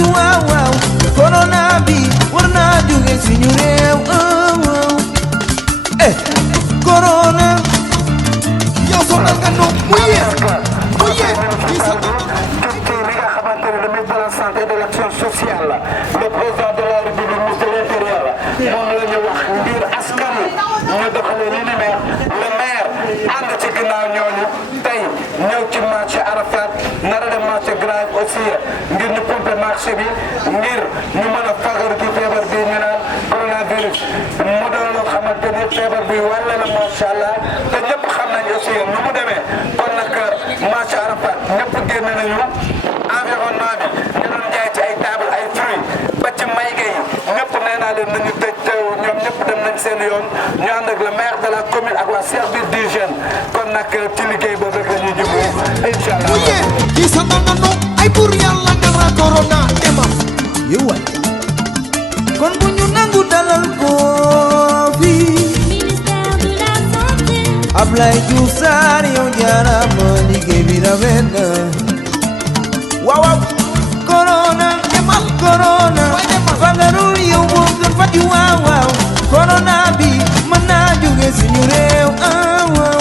faju waaw waaw corona bi war naa jóge suñu réew corona yow sonal nga no muy yéen yi sa kii li nga xamante ne le ministre de la santé et de l'action sociale le président de la République ministre de l'intérieur moom la ñu wax ngir askan ñu doxalee ni neex le maire ànd ci ginnaaw ñooñu tey ñëw ci marché Arafat nar a dem marché Grand aussi ngir ñu pomper marché bi ngir ñu mën a fagaru ci feebar bi ñu naan coronavirus mu doon loo xamante ni feebar bi wàll la macha allah te ñëpp xam nañ aussi nu mu demee kon nag marché Arafat ñëpp génn nañu environnement bi ñu doon jaay ci ay table ay fruits ba ci mayga yi ñëpp nee naa leen nañu tëj teew ñoom ñëpp dem nañ seen yoon ñu ànd ak le maire de la commune ak waa service d'hygiène kon nag ci liggéey boobu rek la ñuy jublu incha allah. muy yéen yi sa no ay buur yàlla nga ra corona demal yow waay kon bu ñu nangu dalal ko fi Ministère de la Santé. Ablaye Diouf Sarr yow jaarama liggéey bi rafet na waaw waaw corona demal corona waay demal fangarul yow moo gën faju waaw waaw corona bi mën naa jóge suñu réew waaw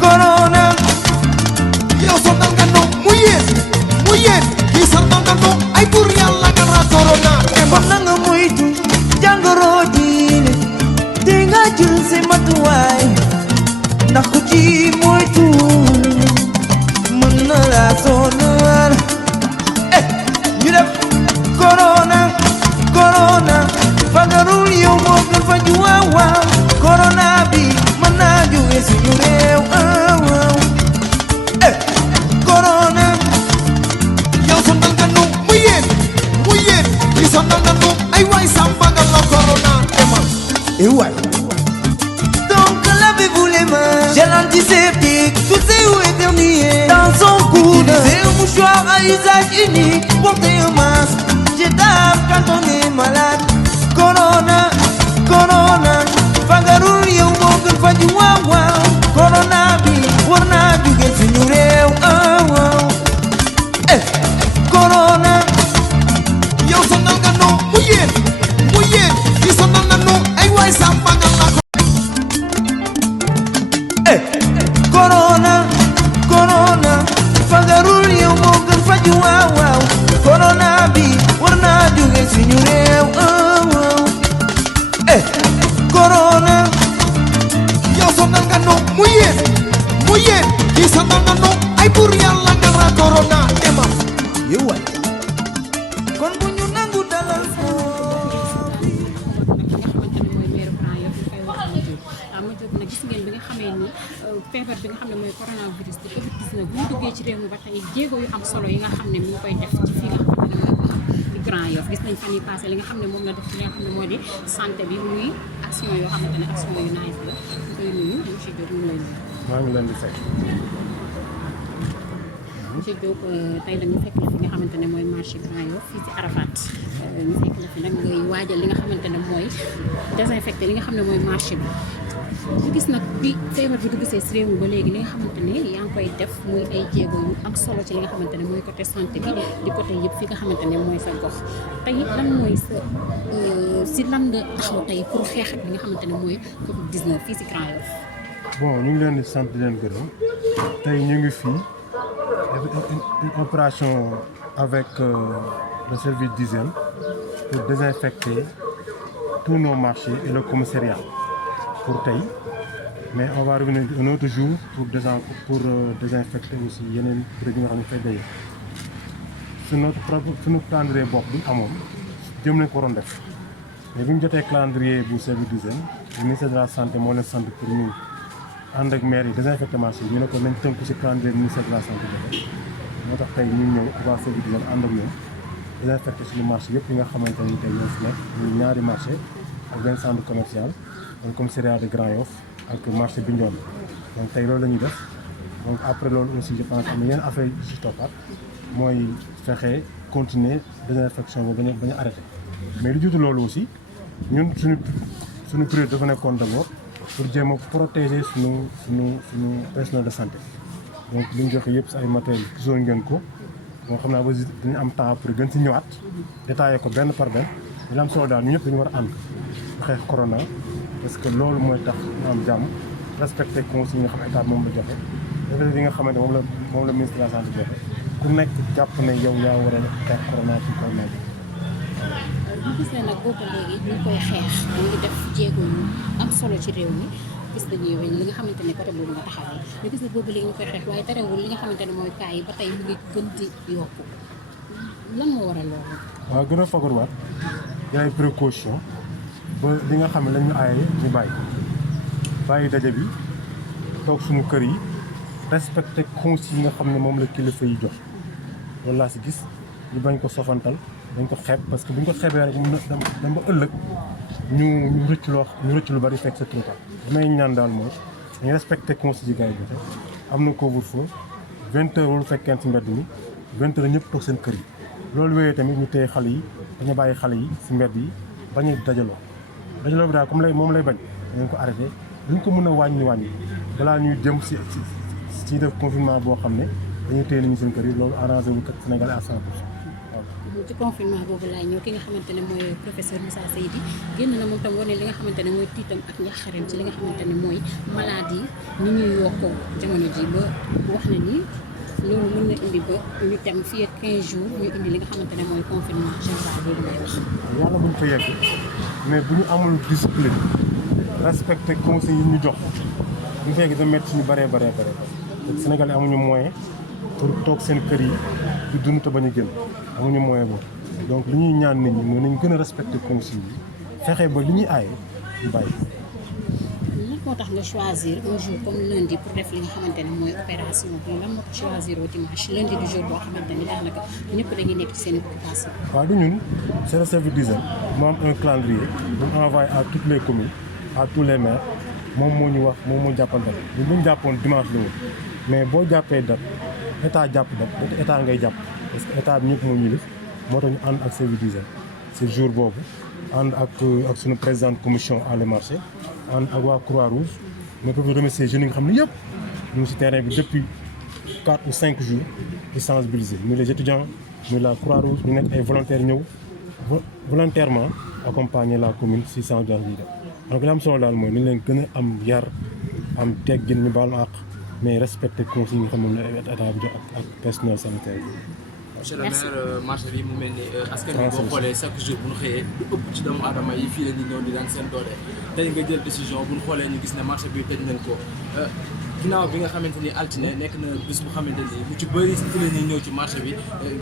corona yow sonal nga no muy yéen yi sa no ay buur yàlla nga ra corona demal kon na nga moytu jàngoro ji te nga jël sa matuwaay ndax ku ci moytu mën na la sonal ñu def corona corona fagarul yow moo gën faju waaw waaw corona bi mën naa jóge suñu réew corona yow sonal nga no muy yéen yi sonal nga no ay waay samba nga la corona demal ouais. Donc lavez-vous les mains, gel antiseptique, toussez ou éternuez dans son coude. Utilisez un mouchoir à usage unique, portez un masque, jetable quand on est malade. Corona, corona, fagarul yow moo gën faju waaw waaw. Corona bi war naa jóge suñu réew waaw. Corona. yow sonal nga no muy yéen yi sonal nga no ay waay samba nga la corona corona fagarul yow moo gën faju waaw waaw corona bi war naa jóge suñu réew corona yow sonal nga no muy yéen yi sonal nga no ay buur yàlla nga ra corona demal yow waay kon bu ñu nangu dalal ko ma jóg nag gis ngeen bi nga xamee ni feebar bi nga xam ne mooy coronavirus di Covid 19 bu ñu duggee ci réew mi ba tey jéego yu am solo yi nga xam ne mi ngi koy def ci fii nga xamante ne mooy di Grand Yoff gis nañ fan yi passé li nga xam ne moom la def ci li nga xam ne moo di santé bi muy action yoo xamante ne action yu nice la ñu koy nuyu monsieur Diop ñu lay nuyu. maa ngi leen di fekk. monsieur Diop tey dañu fekk la fi nga xamante ne mooy marché Grand Yoff fii ci Arafat ñu fekk la fi nag ngay waajal li nga xamante ne mooy désinfecté li nga xam ne mooy marché bi ñu gis nag bi feebar bi dugg see si réew mi ba léegi li nga xamante ne yaa ngi koy def muy ay jéego yu am solo ci li nga xamante ne mooy côté santé bi di côté yëpp fi nga xamante ne mooy sa gox tey lan mooy sa si lan nga taxaw tey pour xeex ak li nga xamante ne mooy Covid 19 fii si Grand Yoff. bon ñu ngi leen di sant di leen gërëm tey ñu ngi fii une opération avec le service d'hygiène pour désinfecter tous nos marchés et le commissariat pour tey mais on va revenir un autre jour pour désinfecter aussi yeneen produits yi nga xam ne fay daje suñu calendrier bopp bi amoon jëm nañ ko waroon def mais bi ñu jotee calendrier bu service d'hygiène le ministère de la santé moo leen sant pour ñu ànd ak maire yi désinfecté marché yi ñu ne ko nañ tënku ci calendrier ministère de la santé bi moo tax tey ñu ñëw waa service d'hygiène ànd ak ñoom désinfecté suñu marché yëpp yi nga xamante ni tey ñoo fi nekk ñu ñaari marché ak benn centre commercial donc commissariat de Grand Yoff ak marché Bignona donc tey loolu la ñuy def donc après loolu aussi je pense am na yenn affaire yu si toppaat mooy fexe continuer désinfection bi bañ a arrêté mais lu jiitu loolu aussi ñun suñu priorité dafa nekkoon d'abord pour jéem a protéger suñu personnel de santé donc li ñu joxe yëpp si ay matériel gisoon ngeen ko moo xam naa ba dañu am temps pour gën si ñëwaat détaillé ko benn par benn li am solo daal ñu ñëpp dañu war a ànd xeex corona parce que loolu mooy tax ñu am jàmm respecté consignes yi nga xam état moom la joxe def li nga xamante moom la ministre de la santé joxe ku nekk jàpp ne yow yaa war a xeex corona ci corona bi. ñu gis ne nag boobu léegi ñu ngi koy xeex ñu ngi def jéego yu am solo ci réew mi gis nañu yow li nga xamante ne côté boobu nga taxawee ñu gis ne boobu léegi ñu koy xeex waaye terewul li nga xamante ne mooy cas yi ba tey mu ngi gën di yokku lan moo waral loolu. waaw gën a fagaruwaat jël ay précaution ba li nga xam ne lañu aaye ñu bàyyi daje bi toog suñu kër yi respecté consignes yi nga xam ne moom la kilifa yi jox loolu laa si gis ñu bañ ko sofantal dañ ko xeeb parce que bu ñu ko xeebee rek dem ba ëllëg ñu rëcc lu bari fekk c'est trop tard damay ñaan daal mooy dañu respecté consignes yi gars yi joxe am na couvre-feu 20 heures wala fekkeen si mbedd mi 20 heures ñëpp toog seen kër yi loolu wéyee tamit ñu téye xale yi dañu bàyyi xale yi si mbedd yi bañ a dajaloo bi daal comme moom lay bañ dañ ko arrêté duñ ko mën a wàññi balaa ñuy jëm si def confinement boo xam ne dañu téye nañu seen kër yi loolu arrangé wu kat Sénégal à 100%. ci confinement boobu laay ñëw ki nga xamante ne mooy professeur Moussa Seydi génn na moom tam wane li nga xamante ne mooy tiitam ak njaqareem ci li nga xamante ne mooy maladie ni ñuy yokkoo jamono ji ba wax na ni loolu mën na indi ba ñu dem fii ak 15 jours ñu indi li nga xamante ne mooy confinement général boobu lay wax. yàlla buñ ko yegg mais bu ñu amul discipline respecté conseils yi ñu jox bu fekkee da métti suñu bëree Sénégal yi amuñu moyen pour toog seen kër yi di dund te bañ a génn amuñu moyen boobu donc li ñuy ñaan nit ñi mooy nañ gën a respecté consignes yi fexe ba li ñuy aaye ñu bàyyi. lan moo tax nga choisir un jour comme lundi pour def li nga xamante ne mooy opération bi lan moo tax choisir au dimanche lundi du jour boo xamante ne daanaka ñëpp dañuy nekk ci seen occupation. waaw du ñun c'est le service d'hygiène moo am un calendrier bu mu envoyé à toutes les communes à tous les maires moom moo ñu wax moom moo jàppal date ñun bu ñu jàppoon dimanche la woon mais boo jàppee date état jàpp date état ngay jàpp parce que état bi ñëpp moo ñu def moo tax ñu ànd ak service d'hygiène ce jour boobu ànd ak suñu présidente commission à le marché ànd ak waa Croix-Rouge mais pour remercier jeunes yi nga xam ne yëpp ñu ngi si terrain bi depuis 4 ou 5 jours di sensibiliser muy les étudiants muy la Croix-Rouge ñu nekk ay volontaires ñëw volontairement accompagner la commune si sensibilisation bi def donc li am solo daal mooy ni leen gën a am yar am teggin ñu baal àq mais respecté consignes yi nga xam ne état bi jox ak personnel sanitaire bi. monsieur le maire marché bi mu mel ni askan bi boo xoolee chaque jour bu ñu xëyee lu ëpp ci doomu aadama yi fii la ñu ñëw di daan seen doole tey nga jël décision bu ñu xoolee ñu gis ne marché bi tëj nañ ko ginnaaw bi nga xamante ni altine nekk na bis bu xamante ni lu ci bëri fi la ñuy ñëw ci marché bi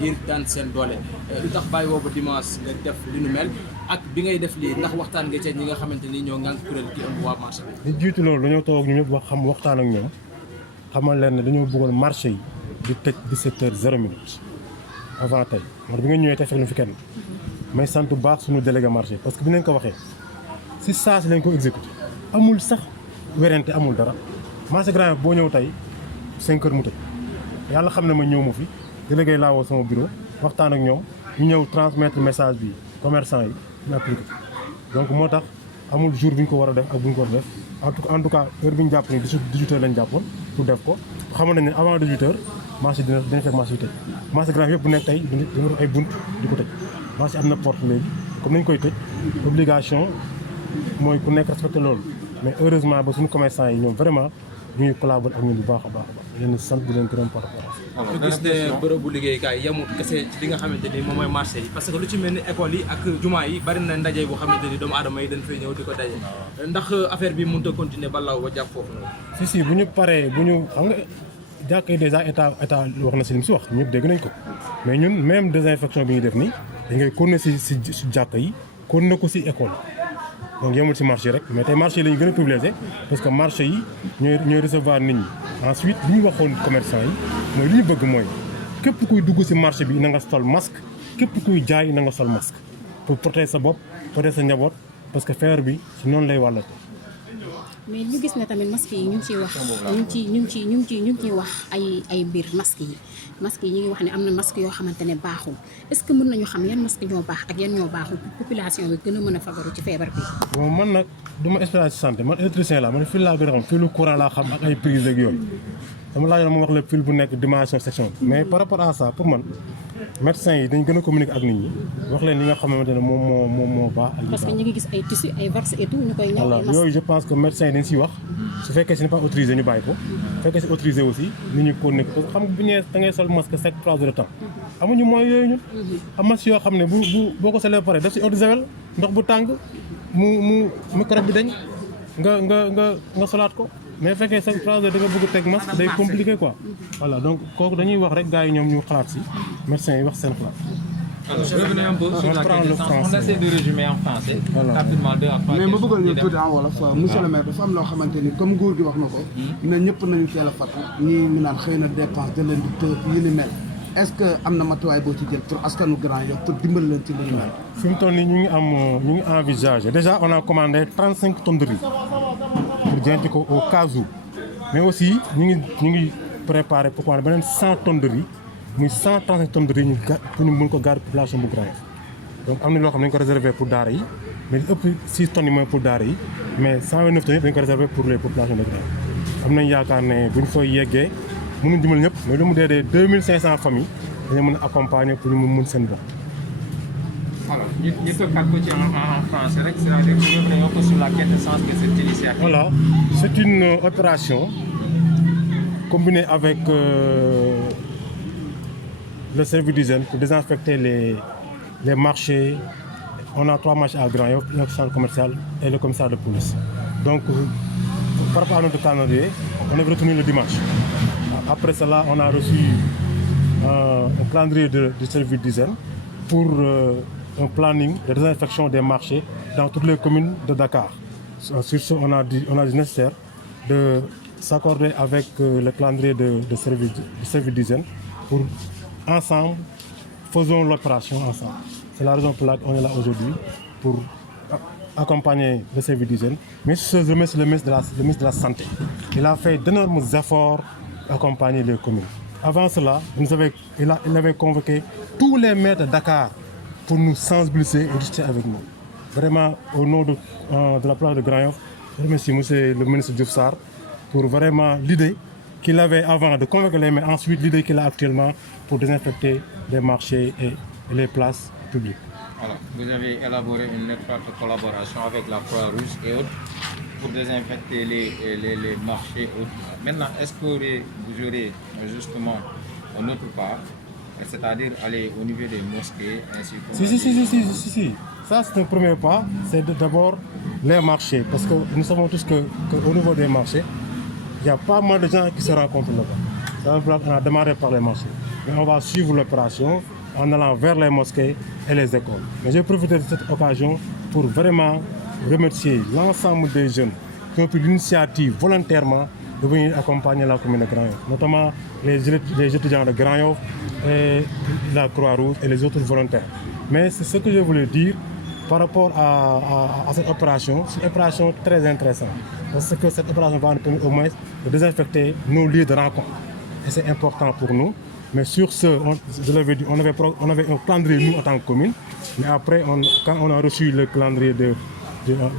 ngir daan seen doole lu tax bàyyi woo ba dimanche nga def li nu mel ak bi ngay def lii ndax waxtaan nga ca ñi nga xamante ni ñoo ngang kuréel gi ëmb waa marché bi. li jiitu loolu dañoo toog ñu ñëpp waxtaan ak ñoom xamal leen ne dañoo bëggoon marché yi di tëj 17h00 avant tey man bi nga ñëwee tey fekk na fi kenn may sant bu baax suñu délégué marché parce que bi leen ko waxee si saa si lañ ko exécuté amul sax werante amul dara marché Grand Yoff boo ñëw tey 5h mu tëj yàlla xam ne ma ñëw ma fi délégué laa woo sama bureau waxtaan ak ñoom ñu ñëw transmettre message bi commerçant yi ñu appliqué donc moo tax amul jour bi ñu ko war a def ak bu ñu ko war a def en tout cas heure bi ñu jàpp ni 18h lañ jàppoon pour def ko xamoon nañ ne avant 18h marché dina fekk marché yi tëj marché Grand Yoff yëpp bu nekk tey dina def ay bunt di ko tëj marché am na porte léegi comme nañ koy tëj obligation mooy ku nekk respecté loolu mais heureusement ba suñu commerçant yi ñoom vraiment ñu ngi collaborer ak ñun bu baax a baax leen sant di leen gërëm par rapport à ñu gis ne bërëbu liggéeykaay yamut kese ci li nga xamante ni moom mooy marché yi parce que lu ci mel ni école yi ak jumaa yi bari na ndaje boo xamante ni doomu aadama yi dañ fay ñëw di ko daje ndax affaire bi mënut a continuer ba law ba jàpp foofu noonu. si bu ñu paree bu ñu xam nga jàkk yi dèjà état wax na si li mu si wax ñëpp dégg nañ ko mais ñun même désinfection bi ñuy def nii da ngay continuer si jàkk yi continuer ko si école donc yemul si marché rek mais tey marché yi la ñu gën a privilégié parce que marché yi ñooy recevoir nit ñi ensuite li ñu waxoon commerçant yi mooy li ñu bëgg mooy képp kuy dugg si marché bi na nga sol masque képp kuy jaay na nga sol masque pour protéger sa bopp protéger sa njaboot parce que feebar bi si noonu lay wàllate. mais ñu gis ne tamit masque yi ñu ngi ciy wax ñu ngi ciy wax ay mbir masque yi ñu ngi wax ne am na masque yoo xamante ne baaxul est-ce que mën nañu xam yan masque ñoo baax ak yan ñoo baaxul population bi gën a mën a fagaru ci feebar bi. bon man nag du ma spécialiste santé man électricien laa man fii laa gën a xam fii lu courant laa xam ak ay prise ak yooyu dama laajoon mu wax la fil bu nekk dimension section bi mais par rapport à ça pour man médecins yi dañ gën a communiquer ak nit ñi wax leen li nga xamante ne moom moo baax ak parce que ñu ngi gis ay tissus ay vax et tout ñu koy ñëw voilà ay masques. yooyu je pense que médecins yi dañ siy wax su fekkee ce n'est pas autorisé ñu bàyyi ko su fekkee c'est autorisé aussi nit ñi ko nekk parce que xam nga bu ñëwee da ngay sol masque chaque 3 heures de temps amuñu moyens yooyu ñun am masque yoo xam ne boo ko solee pare def si eau de javel ndox bu tàng mu microbe bi dañ nga solaat ko mais fekkee chaque 3 heures da nga bëgg teg masque day compliqué quoi voilà donc kooku dañuy wax rek gars yi ñoom ñu xalaat si médecins yi wax seen xalaat. Alors, revenez un peu sur la question. On essaie de résumer en français. Voilà. Rapidement, 2 à 3 mais ma bëggoon ñu questions. tuuti en wolof monsieur le maire dafa am loo xamante ni comme nguur gi wax na ko ne ñëpp nañu teel a fatu ñii ñu naan xëy na dépense da leen di tëb yi ni mel est-ce que am na matuwaay boo ci jël pour askanu Grand Yoff pour dimbali leen ci li ñu mel. fi mu toll nii ñu ngi envisager déjà on a commandé 35 tonnes de riz pour denc ko au cas où mais aussi ñu ngi préparer pour commander beneen 100 tonnes de riz muy 135 tonnes de riz pour ñu mën ko garder population bu Grand Yoff donc am na loo xam ne dañu ko réserver pour daara yi mais li ëpp 6 tonnes yi mooy pour daara yi mais 129 tonnes yi dañu ko réserver pour les populations de Grand Yoff am nañ yaakaar ne bu ñu fay yeggee mënuñ dimbali ñëpp mais lu mu dee 2500 familles dañu mën a accompagner pour ñu mën seen bopp. Voilà, ñu tëkkaat ko ci en français rek, c'est-à-dire que revenez un peu sur la quête de sens de cette initiative. Voilà, c'est une opération combinée avec le service d'hygiène pour désinfecter les marchés. On a 3 marchés à Grand Yoff, notre centre commercial et le commissariat de police. Donc, par rapport à notre calendrier, on est retenu le dimanche. Après cela, on a reçu un calendrier du service d'hygiène pour un planning de désinfection des marchés dans toutes les communes de Dakar. Sur ce, on a dit nécessaire de s'accorder avec le calendrier du service d'hygiène pour ensemble, faisons l'opération ensemble. C'est la raison pour laquelle on est là aujourd'hui pour accompagner le service d'hygiène. Mais je remercie le ministre de la Santé. Il a fait d'énormes efforts pour accompagner les communes. Avant cela, il avait convoqué tous les maires de Dakar pour nous sensibiliser et discuter avec nous. Vraiment, au nom de la place de Grand Yoff, je remercie monsieur le ministre Diouf Sarr pour vraiment l'idée qu'il avait avant de convoquer les maires, ensuite l'idée qu'il a actuellement pour désinfecter les marchés et les places publiques. Alors, vous avez élaboré une étroite collaboration avec la Croix-Rouge et autres pour désinfecter les marchés et autres. Maintenant, est-ce que vous aurez justement un autre part, c'est-à-dire aller au niveau des mosquées ainsi que... Si. Ça, c'est un premier pas. C'est d'abord les marchés. Parce que nous savons tous qu'au niveau des marchés, il y a pas mal de gens qui se rencontrent là-bas. On a démarré par les marchés. Mais on va suivre l'opération en allant vers les mosquées et les écoles. Mais j'ai profité de cette occasion pour vraiment remercier l'ensemble des jeunes qui ont pris l'initiative volontairement de venir accompagner la commune de Grand Yoff, notamment les étudiants de Grand Yoff et la Croix-Rouge et les autres volontaires. Mais c'est ce que je voulais dire par rapport à cette opération. C'est une opération très intéressante parce que cette opération va nous permettre au moins de désinfecter nos lieux de rencontre. Et c'est important pour nous. Mais sur ce, je l'avais dit, on avait un calendrier, nous, en tant que commune. Mais après, quand on a reçu le calendrier de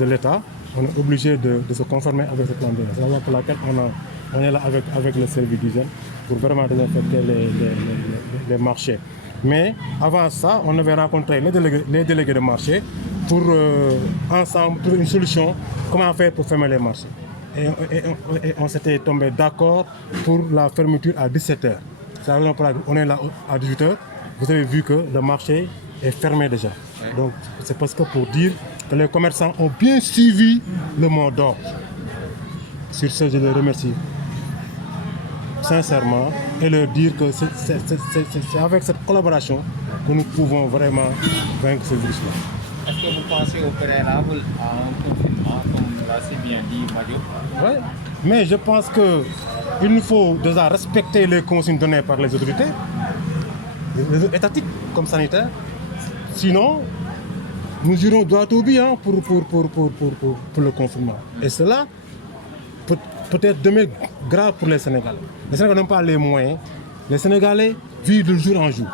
l'État, on est obligé de se conformer avec ce calendrier. C'est la raison pour laquelle on est là avec le service d'hygiène pour vraiment désinfecter les marchés. Mais avant ça, on avait rencontré les délégués de marché pour ensemble trouver une solution, comment faire pour fermer les marchés. Et on s'était tombé d'accord pour la fermeture à 17h. C'est la raison pour laquelle on est là à 18h. Vous avez vu que le marché est fermé déjà. Donc c'est parce que pour dire que les commerçants ont bien suivi le mot d'ordre. Sur ce, je les remercie sincèrement et leur dire que c'est avec cette collaboration que nous pouvons vraiment vaincre ce virus-là. Est-ce que vous pensez au préalable à un confinement, comme l'a si bien dit Madio? Oui, mais je pense qu'il nous faut déjà respecter les consignes données par les autorités étatiques comme sanitaires. Sinon, nous irons droit au but pour le confinement. Et cela peut-être demain grave pour les Sénégalais. Les Sénégalais n'ont pas les moyens. Les Sénégalais vivent de jour en jour.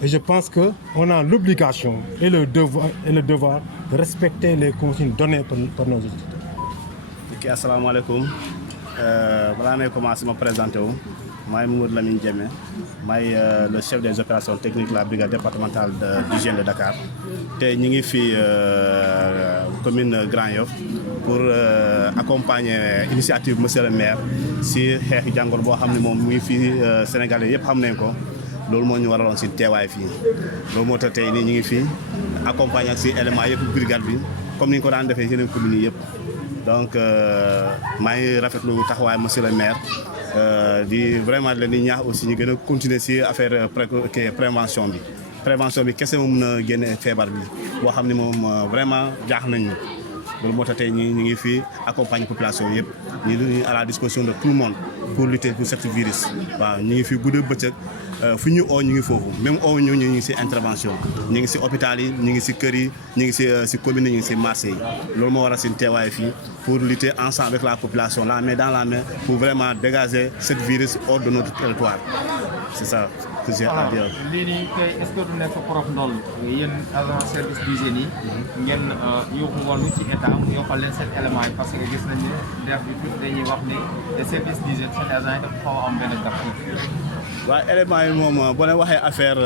Et je pense qu'on a l'obligation et le devoir de respecter les consignes données par nos autorités. Ok, assalamu alaikum. balaa may commencer ma présenté wu maay Mamadou Lamine Diémé maay le chef des opérations techniques de la brigade départementale d'hygiène de Dakar tey ñu ngi fii commune Grand Yoff pour accompagner initiative monsieur le maire si xeex jàngoro boo xam ne moom muy fii Sénégalais yëpp xam nañ ko loolu moo ñu waraloon si teewaay fii loolu moo tax tey nii ñu ngi fii accompagner ak si éléments yëpp brigade bi comme ni ñu ko daan defee yeneen communes yi yëpp donc maa ngi rafetlu taxawaay monsieur le maire di vraiment leen di ñaax aussi ñu gën a continuer si affaire prévention bi kese moo mën a génne feebar bi boo xam ne moom vraiment jaax nañ ñu loolu moo tax tey ñu ngi fii accompagner population yëpp ñu ngi à la disposition de tout le monde pour lutter pour ce virus waaw ñu ngi fii guddi bëccëg fu ñu oo ñu ngi foofu même oo ñu ngi si intervention ñu ngi si hôpital yi ñu ngi si kër yi ñu ngi si commune yi ñu ngi si marché yi loolu moo waral seen teewaay fii pour lutter ensemble avec la population la main dans la main pour vraiment dégager ce virus hors de notre territoire c'est ça que j'ai à dire. lii nii tey est-ce que du nekk prof ndol yéen agent service d'hygiène yi ngeen yóbbu wàllu ci état mu yokkal leen seen éléments yi parce que gis nañ ne def bi tuuti dañuy wax ne te service d'hygiène seen agent yi dafa xaw a am benn gàpp. waaw éléments yi moom boo leen waxee affaire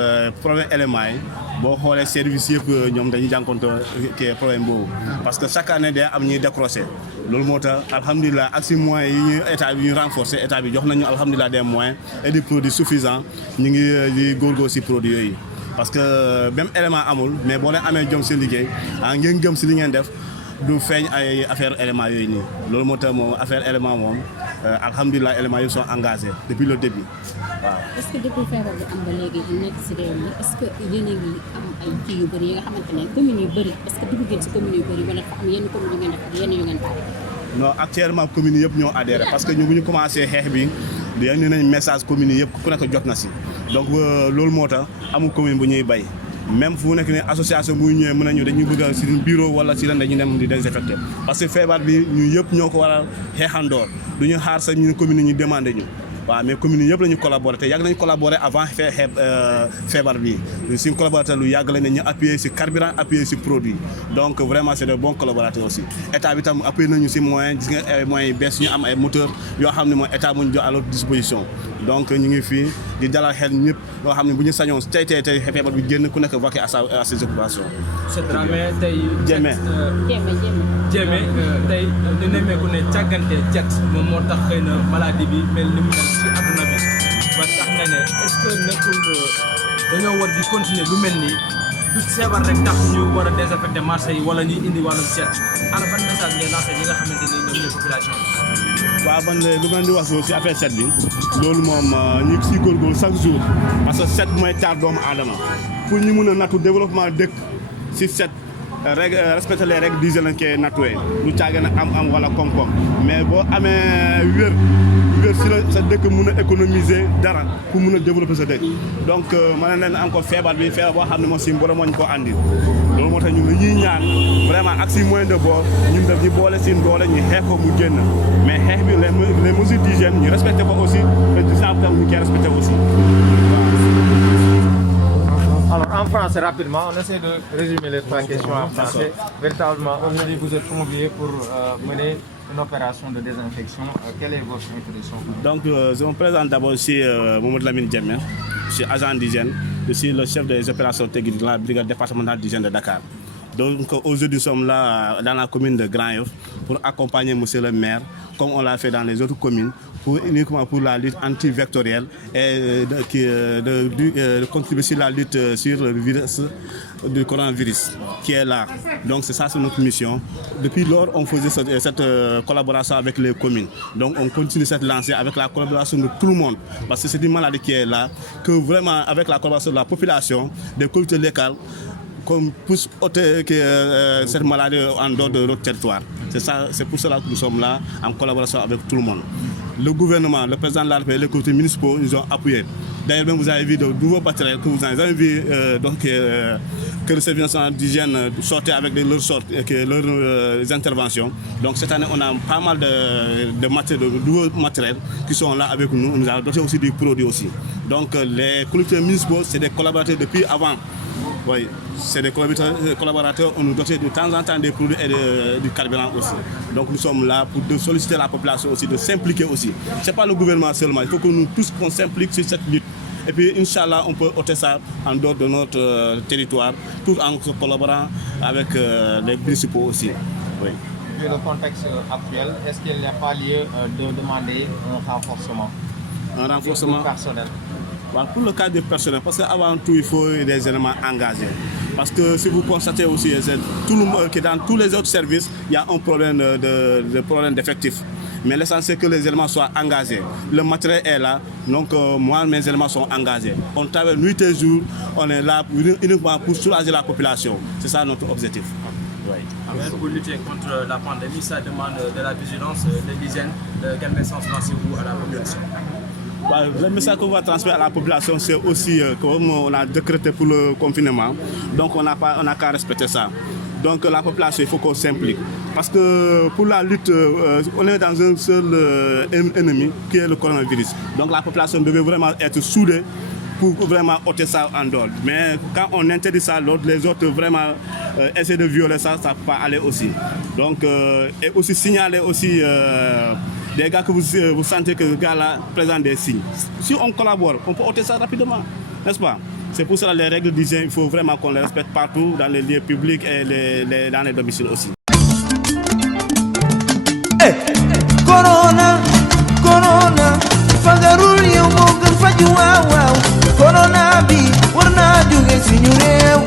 problème éléments yi boo xoolee service yëpp ñoom dañuy jànkoonte kii problème boobu parce que chaque année day am ñuy décroché loolu moo tax alhamdulilah ak si moyens yi ñu état bi ñu renforcer état bi jox nañu alhamdulilah des moyens et des produits suffisants ñu ngi di góorgóor si produits yooyu parce que même élément amul mais boo leen amee jom seen liggéey ngeen gëm si li ngeen def du feeñ ay affaire éléments yooyu nii loolu moo tax moom affaire élément moom alhamdulilah éléments yi sont engagés depuis le début waaw. est-ce que depuis feebar bi am ba léegi ñu nekk si réew mi est-ce que yéen a ngi am ay kii yu bëri yi nga xamante ne communes yu bëri est-ce que dugg ngeen si communes yu bëri wala dafa am yenn communes yu ngeen def ak yenn yu ngeen bàyyi. non actuellement communes yëpp ñoo adhéré parce que ñu bu ñu commencé xeex bi yónnee nañ message communes yëpp ku nekk jot na si donc loolu moo tax amul commune bu ñuy bay même fu nekk ne association bu ñëwee mën nañu dañuy bëgg si bureau wala si ren dañuy dem di désinfecté parce que feebar bi ñu yëpp ñoo ko war a xeexandoor du ñu xaar sax ñu commune ñu demandé ñu waaw mais communes yëpp la ñu collaboré te yàgg nañu collaboré avant feebar bi suñu collaborateur lu yàgg lañ ne ñu appuyé si carburant appuyé si produit donc vraiment c'est de bons collaborateurs aussi état bi tam appuyé nañu si moyen gis nga moyens yi bees ñu am ay moteur yoo xam ne mooy état mu ñu jox à leur disposition donc ñu ngi fii di dalal xel ñëpp yoo xam ne bu ñu sañoon tey feebar bi génn ku nekk vaquer à ses occupations. c'est Dramé tey. Diémé tey di nemmeeku ne càggante cet moom moo tax xëy na maladie bi mel ni mu mel ci adduna bi ba tax na ne est-ce que nekkul dañoo war di continuer lu mel nii du feebar rek tax ñu war a désinfecter marché yi wala ñuy indi wàllum cet ana ban message ngay lancé ñi nga xamante ni ñoom ñooy population bi. waaw man lu ma leen di wax si affaire set bi loolu moom ñu ngi siy góorgóorlu chaque jour parce que set mooy taar doomu aadama pour ñu mun a nattu développement dëkk si set respecter les règles d'hygiène lañ koy nattuwee lu caage na am wala koom-koom mais boo amee wér si la sa dëkk mun a économiser dara pour mun a développer sa dëkk donc ma ne leen encore feebar boo xam ne moom si borom moo ñu koo andi loolu moo tax ñun ñuy ñaan vraiment ak si moyen de bord ñun def ñu boole si doole ñu xeex ko mu génn mais xeex bi les mesures d'hygiène ñu respecté ko aussi te du saa tam ñu koy respecté aussi. Alors en français rapidement, on essaie de résumer les trois questions en français. Véritablement, aujourd'hui vous êtes conviés pour mener une opération de désinfection. Quelle est votre introduction? Donc je me présente d'abord, je suis Mamadou Lamine Diémé, je suis agent d'hygiène, je suis le chef des opérations techniques de la brigade départementale d'hygiène de Dakar. Donc aujourd'hui nous sommes là dans la commune de Grand Yoff pour accompagner monsieur le maire, comme on l'a fait dans les autres communes, uniquement pour la lutte antivectorielle et de contribuer sur la lutte sur le virus du coronavirus qui est là. Donc c'est ça, c'est notre mission. Depuis lors, on faisait cette collaboration avec les communes. Donc on continue cette lancée avec la collaboration de tout le monde. Parce que c'est une maladie qui est là, que vraiment avec la collaboration de la population, des collectivités locales, qu'on puisse ôter cette maladie en dehors de notre territoire. C'est pour cela que nous sommes là en collaboration avec tout le monde. Le gouvernement, le président de la République, les comités municipaux nous ont appuyés. D'ailleurs, vous avez vu de nouveaux matériels que vous avez vu que le service national d'hygiène sortait avec leurs interventions. Donc cette année, on a pas mal de nouveaux matériels qui sont là avec nous. On nous a doté aussi du produit aussi. Donc les collectivités municipaux, c'est des collaborateurs depuis avant Oui, c'est des collaborateurs, on nous dote de temps en temps des produits et du carburant aussi. Donc nous sommes là pour solliciter la population aussi, de s'impliquer aussi. Ce n'est pas le gouvernement seulement, il faut que nous tous qu'on s'implique sur cette lutte. Et puis, Inch'Allah, on peut ôter ça en dehors de notre territoire, tout en collaborant avec les municipaux aussi. Oui. Vu le contexte actuel, est-ce qu'il n'y a pas lieu de demander un renforcement? Un renforcement personnel. Pour le cas du personnel, parce qu'avant tout, il faut des éléments engagés. Parce que si vous constatez aussi que dans tous les autres services, il y a un problème d'effectifs. Mais l'essentiel, c'est que les éléments soient engagés. Le matériel est là, donc moi, mes éléments sont engagés. On travaille nuit et jour, on est là uniquement pour soulager la population. C'est ça notre objectif. Oui. Pour lutter contre la pandémie, ça demande de la vigilance, de l'hygiène. Quel message lancez-vous à la population? Le message qu'on va transmettre à la population, c'est aussi comme on a décrété pour le confinement, donc on n'a qu'à respecter ça. Donc la population, il faut qu'on s'implique. Parce que pour la lutte, on est dans un seul ennemi qui est le coronavirus. Donc la population devait vraiment être soudée pour vraiment ôter ça en dehors. Mais quand on interdit ça, les autres vraiment essaient de violer ça, ça peut pas aller aussi. Donc, et aussi signaler aussi des gars que vous sentez que le gars-là présente des signes. Si on collabore, on peut ôter ça rapidement, n'est-ce pas? C'est pour cela les règles d'hygiène, il faut vraiment qu'on les respecte partout, dans les lieux publics et dans les domiciles aussi. Hey, Corona, Corona, fagarul yow mo gën faju waaw waaw Corona bi war naa jóge suñu réew